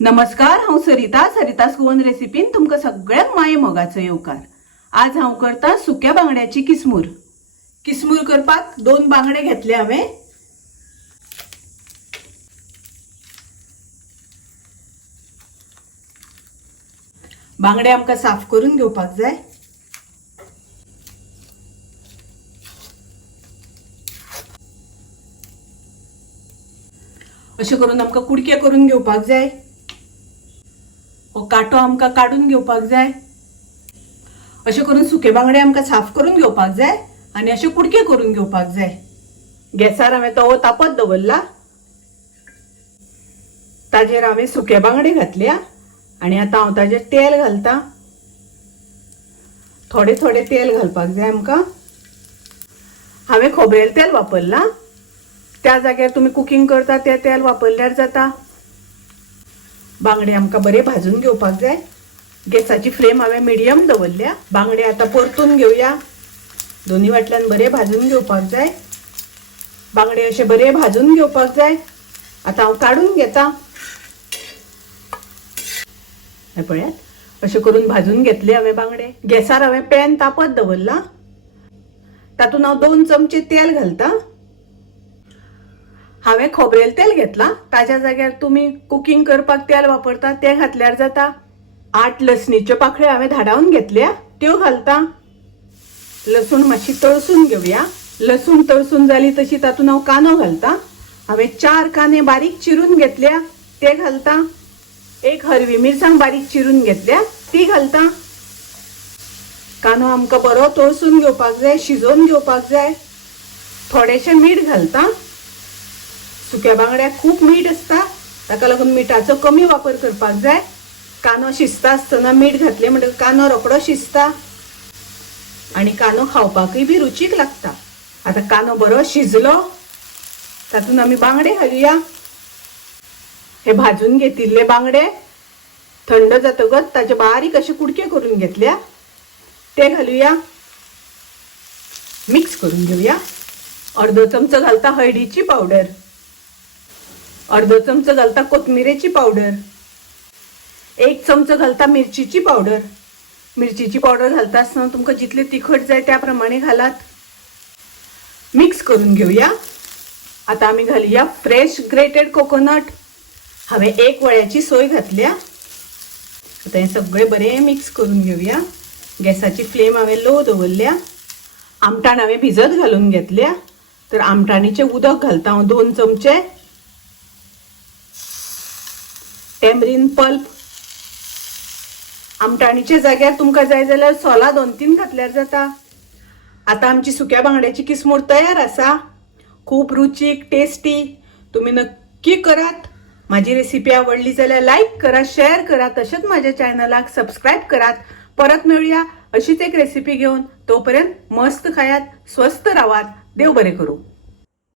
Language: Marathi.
नमस्कार, हांव सरितास गोवन रेसिपीन तुमकां सगळ्यांक माये मोगाचो येवकार। आज हांव करता सुक्या बांगड्याची किसमूर। किसमूर करपाक 2 बांगडे घेतले हांवें। बांगडे आमकां साफ करून घेवपाक जाय। अशें करून आमकां कुडके करून घेवपाक जाय। हो कांटो आमकां काढून घेवपाक जाय। अशें करून सुके बांगडे आमकां साफ करून घेवपाक जाय आनी अशें कुडके करून घेवपाक जाय। गॅसार हांवें तवो तापत दवरला। ताजेर हांवें सुके बांगडे घातल्या आनी आतां हांव ताजेर तेल घालता। थोडे थोडे तेल घालपाक जाय आमकां। हांवें खोबरेल तेल वापरला। त्या जाग्यार तुम्ही कुकिंग करता ते तेल वापरल्यार जाता। बांगडे आमकां बरे भाजून घेवपाक जाय। गॅसाची फ्लेम हांवें मिडियम दवरल्या। बांगडे आतां परतून घेवया। दोन्ही वाटल्यान बरे भाजून घेवपाक जाय। बांगडे अशे बरे भाजून घेवपाक जाय। आतां हांव काढून घेता। हे पळयात, अशे करून भाजून घेतले हांवें बांगडे। गॅसार हांवें पॅन तापत दवरला। तातूंत हांव 2 चमचे तेल घालता। हांवें खोबरेल तेल घेतला। ताज्या जाग्यार तुम्ही कुकिंग करपाक तेल वापरता ते घातल्यार जाता। 8 लसणीच्यो पाकळ्यो हांवें धाडावन घेतल्या, त्यो घालता। लसूण मातशी तळसून घेवया। लसूण तळसून जाली तशी तातूंत हांव कांदो घालता। हांवें 4 कांदे बारीक चिरून घेतल्या, ते घालता। 1 हरवी मिरसांग बारीक चिरून घेतल्या, ती घालता। कांदो आमकां बरो तळसून घेवपाक जाय, शिजोवन घेवपाक जाय। थोडेशें मीठ घालता। सुक्या बांगड्याक खूप मीठ असता, ताका लागून मिठाचो कमी वापर करपाक जाय। कांदो शिजता आसतना मीठ घातले म्हणटकीर कांदो रोखडो शिजता आनी कांदो खावपाकय बी रुचीक लागता। आता कांदो बरो शिजलो, तातूंत आमी बांगडे घालुया। हे भाजून घेतिल्ले बांगडे थंड जातकच ताचे बारीक अशे कुडके करून घेतल्या, ते घालुया। मिक्स करून घेवया। अर्धो चमचो घालता हळदीची पावडर, अर्धो चमचो घालता कोथमिरेची पावडर, 1 चमचो घालता मिरचीची पावडर। मिरचीची पावडर घालता आसतना तुमकां जितले तिखट जाय त्या प्रमाणे घालात। मिक्स करून घेवया। आता आमी घालुया फ्रेश ग्रेटेड कोकोनट। हांवें 1 वळ्याची सोय घातल्या। आता हे सगळे बरे मिक्स करून घेवया। गॅसाची फ्लेम हांवें लो दवरल्या। आमटाण हांवें भिजत घालून घेतल्या, तर आमटाणीचे उदक घालता हांव 2 चमचे। टॅमरीन पल्प, आमटाणीच्या जाग्यार तुमकां जाय जाल्यार सोला 2-3 घातल्यार जाता। आता आमची सुक्या बांगड्याची किसमूर तयार आसा। खूप रुचीक, टेस्टी। तुम्ही नक्की करात। माझी रेसिपी आवडली जाल्यार लाईक करा, शेअर करा, तसेच माझ्या चॅनलाक सबस्क्राईब करात। परत मिळूया अशीच एक रेसिपी घेऊन। तोपर्यंत मस्त खायात, स्वस्त राहात। देव बरे करू।